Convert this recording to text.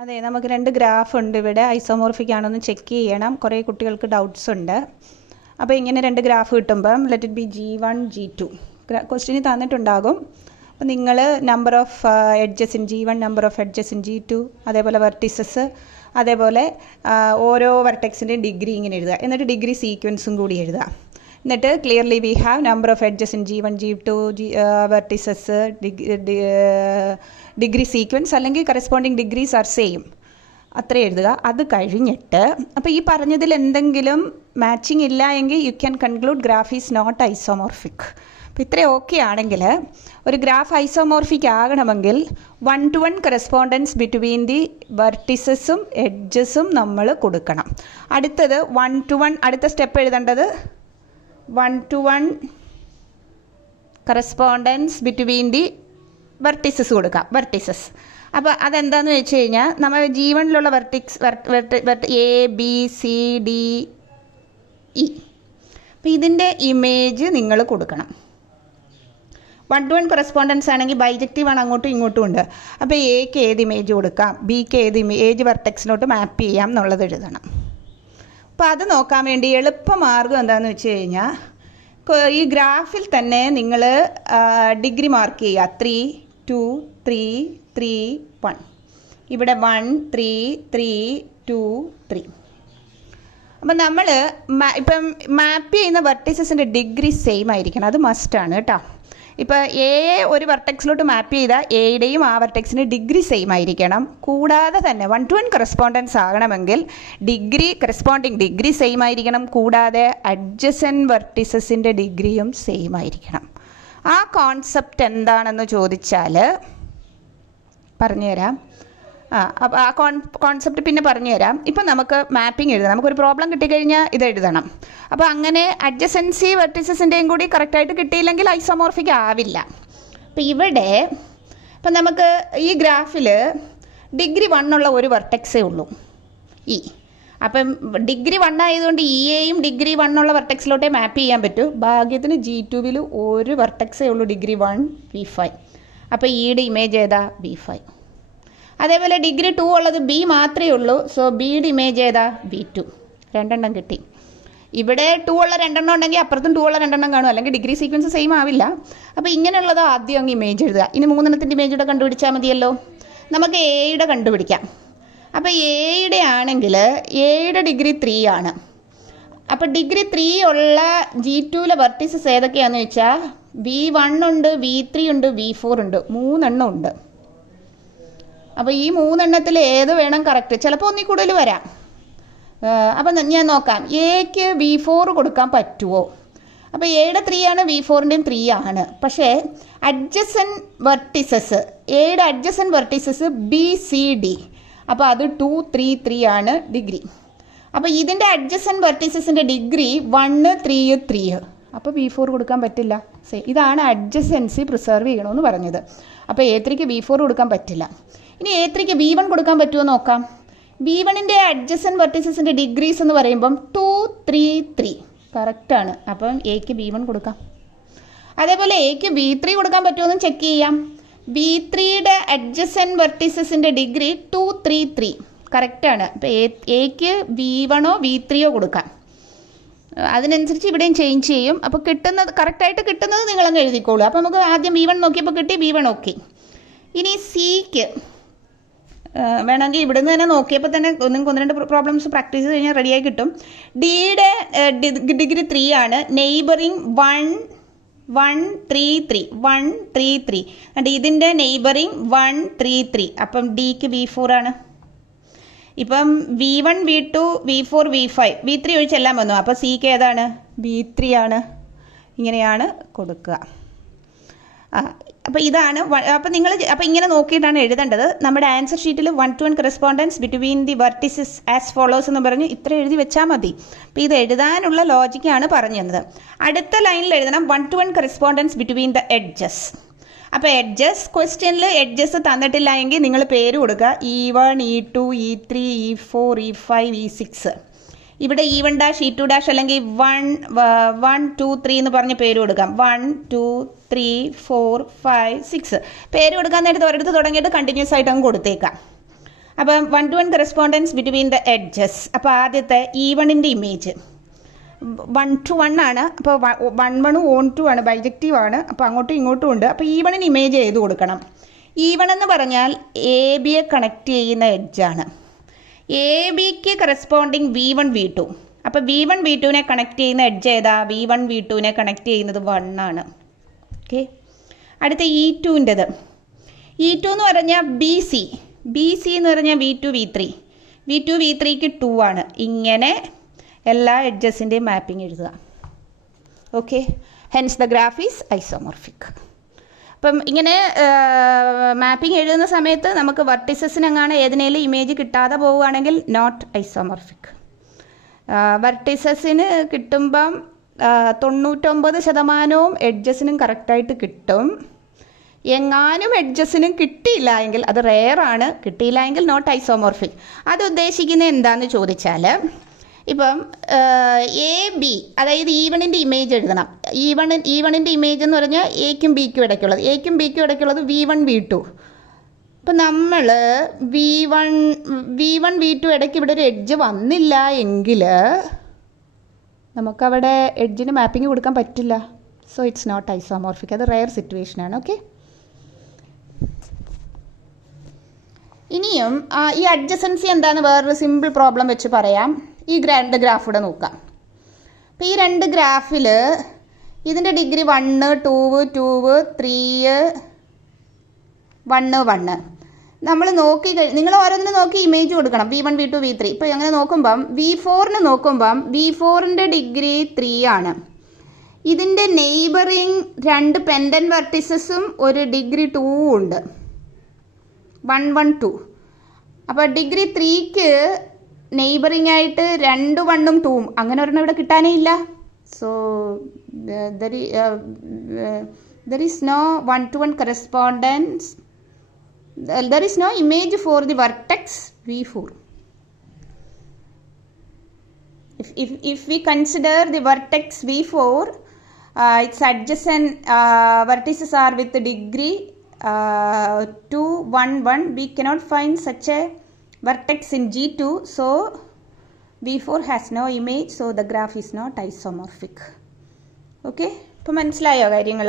അതെ, നമുക്ക് രണ്ട് ഗ്രാഫ് ഉണ്ട് ഇവിടെ. ഐസോമോർഫിക് ആണോന്ന് ചെക്ക് ചെയ്യണം. കുറേ കുട്ടികൾക്ക് ഡൗട്ട്സ് ഉണ്ട്. അപ്പോൾ ഇങ്ങനെ രണ്ട് ഗ്രാഫ് കിട്ടുമ്പം let it be G1 G2 question തന്നിട്ടുണ്ടാകും. അപ്പോൾ നിങ്ങൾ number of edges in G1, number of edges in G2, അതേപോലെ വെർട്ടിസസ്, അതേപോലെ ഓരോ വെർട്ടെക്സിൻ്റെയും ഡിഗ്രി ഇങ്ങനെ എഴുതുക. എന്നിട്ട് ഡിഗ്രി സീക്വൻസും കൂടി എഴുതുക. എന്നിട്ട് clearly we have number of edges in G1, G2, vertices, degree sequence അല്ലെങ്കിൽ കറസ്പോണ്ടിങ് ഡിഗ്രീസ് ആർ സെയിം. അത്ര എഴുതുക. അത് കഴിഞ്ഞിട്ട് അപ്പോൾ ഈ പറഞ്ഞതിൽ എന്തെങ്കിലും മാച്ചിങ് ഇല്ല എങ്കിൽ you can conclude graph is not isomorphic. അപ്പോൾ ഇത്രയും ഓക്കെ ആണെങ്കിൽ ഒരു ഗ്രാഫ് ഐസോമോർഫിക് ആകണമെങ്കിൽ 1-to-1 കറസ്പോണ്ടൻസ് ബിറ്റ്വീൻ ദി വെർട്ടിസസും എഡ്ജസും നമ്മൾ കൊടുക്കണം. അടുത്തത് 1-to-1 അടുത്ത സ്റ്റെപ്പ് എഴുതേണ്ടത് 1-to-1 correspondence between the vertices കൊടുക്കാം. വെർട്ടിസസ് അപ്പോൾ അതെന്താണെന്ന് വെച്ച് കഴിഞ്ഞാൽ നമ്മൾ G1 ABCDE അപ്പോൾ ഇതിൻ്റെ ഇമേജ് നിങ്ങൾ കൊടുക്കണം. 1-to-1 കറസ്പോണ്ടൻസ് ആണെങ്കിൽ ബൈജക്റ്റീവ് ആണ്, അങ്ങോട്ടും ഇങ്ങോട്ടും ഉണ്ട്. അപ്പോൾ എക്ക് ഏത് ഇമേജ് കൊടുക്കാം, ബിക്ക് ഏത് ഇമേജ് വെർട്ടെക്സിലോട്ട് മാപ്പ് ചെയ്യാം എന്നുള്ളത് എഴുതണം. അപ്പോൾ അത് നോക്കാൻ വേണ്ടി എളുപ്പമാർഗ്ഗം എന്താണെന്ന് വെച്ച് കഴിഞ്ഞാൽ ഈ ഗ്രാഫിൽ തന്നെ നിങ്ങൾ ഡിഗ്രി മാർക്ക് ചെയ്യുക. 3, 2, 3, 3, 1. ഇവിടെ 1, 3, 3, 2, 3. അപ്പം നമ്മൾ ഇപ്പം മാപ്പ് ചെയ്യുന്ന വെർട്ടിസസിൻ്റെ ഡിഗ്രി സെയിം ആയിരിക്കണം. അത് മസ്റ്റാണ് കേട്ടോ. ഇപ്പോൾ എ ഒരു വെർട്ടെക്സിലോട്ട് മാപ്പ് ചെയ്താൽ എയുടെയും ആ വെർട്ടെക്സിൻ്റെ ഡിഗ്രി സെയിം ആയിരിക്കണം. കൂടാതെ തന്നെ 1-to-1 കറസ്പോണ്ടൻസ് ആകണമെങ്കിൽ കറസ്പോണ്ടിങ് ഡിഗ്രി സെയിം ആയിരിക്കണം. കൂടാതെ അഡ്ജസൻറ്റ് വെർട്ടിസസിൻ്റെ ഡിഗ്രിയും സെയിം ആയിരിക്കണം. ആ കോൺസെപ്റ്റ് എന്താണെന്ന് ചോദിച്ചാൽ പറഞ്ഞുതരാം. അപ്പോൾ ആ കോൺസെപ്റ്റ് പിന്നെ പറഞ്ഞുതരാം. ഇപ്പം നമുക്ക് മാപ്പിംഗ് എഴുതാം. നമുക്കൊരു പ്രോബ്ലം കിട്ടിക്കഴിഞ്ഞാൽ ഇത് എഴുതണം. അപ്പോൾ അങ്ങനെ അഡ്ജസൻസി വെർട്ടിസസിൻ്റെയും കൂടി കറക്റ്റായിട്ട് കിട്ടിയില്ലെങ്കിൽ ഐസോമോർഫിക് ആവില്ല. അപ്പോൾ ഇവിടെ ഇപ്പം നമുക്ക് ഈ ഗ്രാഫിൽ ഡിഗ്രി 1 ഉള്ള ഒരു വെർട്ടെക്സേ ഉള്ളൂ, ഇ. അപ്പം ഡിഗ്രി 1 ആയതുകൊണ്ട് ഇയെയും ഡിഗ്രി 1 ഉള്ള വെർട്ടെക്സിലോട്ടേ മാപ്പ് ചെയ്യാൻ പറ്റൂ. ഭാഗ്യത്തിന് G2 ഒരു വെർട്ടെക്സേ ഉള്ളൂ, ഡിഗ്രി 1 V5. അപ്പോൾ ഇയുടെ ഇമേജ് ഏതാ, V5. അതേപോലെ ഡിഗ്രി 2 ഉള്ളത് ബി മാത്രമേ ഉള്ളൂ. സോ ബിയുടെ ഇമേജ് ഏതാ, B2. 2 കിട്ടി. ഇവിടെ 2 ഉള്ള 2 ഉണ്ടെങ്കിൽ അപ്പുറത്തും 2 ഉള്ള 2 കാണും, അല്ലെങ്കിൽ ഡിഗ്രി സീക്വൻസ് സെയിം ആവില്ല. അപ്പോൾ ഇങ്ങനെയുള്ളത് ആദ്യം അങ്ങ് ഇമേജ് എഴുതുക. ഇനി 3 ഇമേജ് കൂടെ കണ്ടുപിടിച്ചാൽ മതിയല്ലോ. നമുക്ക് എയുടെ കണ്ടുപിടിക്കാം. അപ്പോൾ എയുടെ ആണെങ്കിൽ എയുടെ ഡിഗ്രി 3 ആണ്. അപ്പോൾ ഡിഗ്രി 3 ഉള്ള G2 വെർട്ടിസസ് ഏതൊക്കെയാണെന്ന് വെച്ചാൽ V1 ഉണ്ട്, V3 ഉണ്ട്, V4 ഉണ്ട്. 3 ഉണ്ട്. അപ്പോൾ ഈ 3 ഏത് വേണം കറക്റ്റ്. ചിലപ്പോൾ ഒന്നിൽ കൂടുതൽ വരാം. അപ്പം ഞാൻ നോക്കാം, എക്ക് V4 കൊടുക്കാൻ പറ്റുമോ. അപ്പോൾ എയുടെ 3 ആണ്, V4ൻ്റെയും 3 ആണ്. പക്ഷേ അഡ്ജസൻറ്റ് വെർട്ടിസസ്, എയുടെ അഡ്ജസൻറ്റ് വെർട്ടിസസ് BCD. അപ്പോൾ അത് 2, 3, 3 ആണ് ഡിഗ്രി. അപ്പോൾ ഇതിൻ്റെ അഡ്ജസൻറ്റ് വെർട്ടിസസിൻ്റെ ഡിഗ്രി 1, 3, 3. അപ്പോൾ V4 കൊടുക്കാൻ പറ്റില്ല. ഇതാണ് അഡ്ജസൻസി പ്രിസർവ് ചെയ്യണമെന്ന് പറഞ്ഞത്. അപ്പോൾ A3ക്ക് V4 കൊടുക്കാൻ പറ്റില്ല. ഇനി A3ക്ക് V1 കൊടുക്കാൻ പറ്റുമോ നോക്കാം. V1ൻ്റെ അഡ്ജസൻറ്റ് വെർട്ടിസസിൻ്റെ ഡിഗ്രീസ് എന്ന് പറയുമ്പം 2, 3, 3 കറക്റ്റാണ്. അപ്പം എക്ക് V1 കൊടുക്കാം. അതേപോലെ എക്ക് V3 കൊടുക്കാൻ പറ്റുമോ എന്ന് ചെക്ക് ചെയ്യാം. V3യുടെ അഡ്ജസൻറ്റ് വെർട്ടിസസിൻ്റെ ഡിഗ്രി 2, 3, 3 കറക്റ്റാണ്. അപ്പോൾ എക്ക് V1 V3 കൊടുക്കാം. അതിനനുസരിച്ച് ഇവിടെയും ചേഞ്ച് ചെയ്യും. അപ്പോൾ കിട്ടുന്നത് കറക്റ്റായിട്ട് കിട്ടുന്നത് നിങ്ങളങ്ങ് എഴുതിക്കോളൂ. അപ്പോൾ നമുക്ക് ആദ്യം V1 നോക്കിയപ്പോൾ കിട്ടി, V1 ഓക്കെ. ഇനി സിക്ക് വേണമെങ്കിൽ ഇവിടുന്ന് തന്നെ നോക്കിയപ്പോൾ തന്നെ നിങ്ങൾക്ക് 1-2 പ്രോബ്ലംസ് പ്രാക്ടീസ് ചെയ്ത് കഴിഞ്ഞാൽ റെഡിയായി കിട്ടും. ഡിയുടെ ഡിഗ്രി 3 ആണ്. നെയ്ബറിങ് 1, 1, 3, 3 1, 3, 3. എന്നിട്ട് ഇതിൻ്റെ നെയ്ബറിങ് 1, 3, 3. അപ്പം ഡിക്ക് V4 ആണ്. ഇപ്പം V1, V2, V4, V5, V3 ഒഴിച്ചെല്ലാം വന്നു. അപ്പോൾ സിക്ക് ഏതാണ്, V3 ആണ്. ഇങ്ങനെയാണ് കൊടുക്കുക. അപ്പോൾ ഇതാണ്. അപ്പോൾ ഇങ്ങനെ നോക്കിയിട്ടാണ് എഴുതേണ്ടത്. നമ്മുടെ ആൻസർ ഷീറ്റിൽ 1-to-1 correspondence between the vertices as follows എന്ന് പറഞ്ഞ് ഇത്ര എഴുതി വെച്ചാൽ മതി. അപ്പോൾ ഇത് എഴുതാനുള്ള ലോജിക്കാണ് പറഞ്ഞു തന്നത്. അടുത്ത ലൈനിൽ എഴുതണം 1-to-1 correspondence between the edges. അപ്പോൾ എഡ്ജസ് ക്വസ്റ്റ്യനിൽ എഡ്ജസ് തന്നിട്ടില്ല എങ്കിൽ നിങ്ങൾ പേര് കൊടുക്കുക. E1, E2, E3, E4, E5, E6. ഇവിടെ E1 E2 അല്ലെങ്കിൽ 1, 2, 3 എന്ന് പറഞ്ഞ് പേര് കൊടുക്കാം. 1, 2, 3, 4, 5, 6 പേര് കൊടുക്കാൻ നേരത്ത് ഒരിടത്ത് തുടങ്ങിയിട്ട് കണ്ടിന്യൂസ് ആയിട്ട് അങ്ങ് കൊടുത്തേക്കാം. അപ്പം 1-to-1 correspondence between the edges. അപ്പോൾ ആദ്യത്തെ E1ൻ്റെ ഇമേജ് 1-to-1 ആണ്. അപ്പോൾ 1-1 on-to ആണ്, ബൈജക്റ്റീവ് ആണ്. അപ്പോൾ അങ്ങോട്ടും ഇങ്ങോട്ടും ഉണ്ട്. അപ്പോൾ E1ന് ഇമേജ് ചെയ്ത് കൊടുക്കണം. E1 എന്ന് പറഞ്ഞാൽ AB-യെ കണക്ട് ചെയ്യുന്ന എഡ്ജാണ്. AB-ക്ക് കറസ്പോണ്ടിങ് V1 V2. അപ്പോൾ V1 V2നെ കണക്ട് ചെയ്യുന്ന എഡ്ജ് ഏതാ? V1 V2നെ കണക്ട് ചെയ്യുന്നത് 1 ആണ്. ഓക്കെ. അടുത്ത E2ൻ്റെത്. E2 എന്ന് പറഞ്ഞാൽ BC എന്ന് പറഞ്ഞാൽ V2 V3ക്ക് 2 ആണ്. ഇങ്ങനെ എല്ലാ എഡ്ജസിൻ്റെയും മാപ്പിംഗ് എഴുതുക. Okay. Hence the graph is isomorphic. അപ്പം ഇങ്ങനെ മാപ്പിംഗ് എഴുതുന്ന സമയത്ത് നമുക്ക് വെർട്ടിസസിനെങ്ങാണ് ഏതിനേലും ഇമേജ് കിട്ടാതെ പോവുകയാണെങ്കിൽ നോട്ട് ഐസോമോർഫിക്. വെർട്ടിസസിന് കിട്ടുമ്പം 99% എഡ്ജസിനും കറക്റ്റായിട്ട് കിട്ടും. എങ്ങാനും എഡ്ജസിനും കിട്ടിയില്ല എങ്കിൽ അത് റെയറാണ്. കിട്ടിയില്ല എങ്കിൽ നോട്ട് ഐസോമോർഫിക്. അത് ഉദ്ദേശിക്കുന്നത് എന്താണെന്ന് ചോദിച്ചാൽ, ഇപ്പം AB, അതായത് E1ൻ്റെ ഇമേജ് എഴുതണം. E1ൻ്റെ ഇമേജ് എന്ന് പറഞ്ഞാൽ എയ്ക്കും ബിക്കും ഇടയ്ക്കുള്ളത് V1 V2. അപ്പം നമ്മൾ V1 V2 ഇടയ്ക്ക് ഇവിടെ ഒരു എഡ്ജ് വന്നില്ല എങ്കിൽ നമുക്കവിടെ എഡ്ജിന് മാപ്പിംഗ് കൊടുക്കാൻ പറ്റില്ല. So it's not isomorphic. അത് റെയർ സിറ്റുവേഷനാണ്. ഓക്കെ. ഇനിയും ഈ അഡ്ജസൻസി എന്താണെന്ന് വേറൊരു സിമ്പിൾ പ്രോബ്ലം വെച്ച് പറയാം. ഈ രണ്ട് ഗ്രാഫ് ഇവിടെ നോക്കാം. അപ്പോൾ ഈ രണ്ട് ഗ്രാഫിൽ ഇതിൻ്റെ ഡിഗ്രി 1 2 2 3 1 1. നമ്മൾ നിങ്ങൾ ഓരോന്നിനും നോക്കി ഇമേജ് കൊടുക്കണം. V1 V2 V3. ഇപ്പോൾ അങ്ങനെ നോക്കുമ്പം V4ന് നോക്കുമ്പം V4ൻ്റെ ഡിഗ്രി 3 ആണ്. ഇതിൻ്റെ നെയ്ബറിങ് 2 പെൻഡൻ വെർട്ടിസസും ഒരു ഡിഗ്രി 2 ഉണ്ട്. 1 1 2. അപ്പോൾ ഡിഗ്രി 3ക്ക് നെയ്ബറിങ് ആയിട്ട് 2 1ഉം 2ഉം അങ്ങനെ ഒരെണ്ണം ഇവിടെ കിട്ടാനേ ഇല്ല. So there is no 1-to-1 correspondence. There is no image for the vertex V4. If we consider the vertex V4, its adjacent vertices are with the degree 2 1 1. We cannot find such a vertex in G2, so V4 has no image, so the graph is not isomorphic. Okay, ഇപ്പോൾ മനസ്സിലായോ കാര്യങ്ങൾ?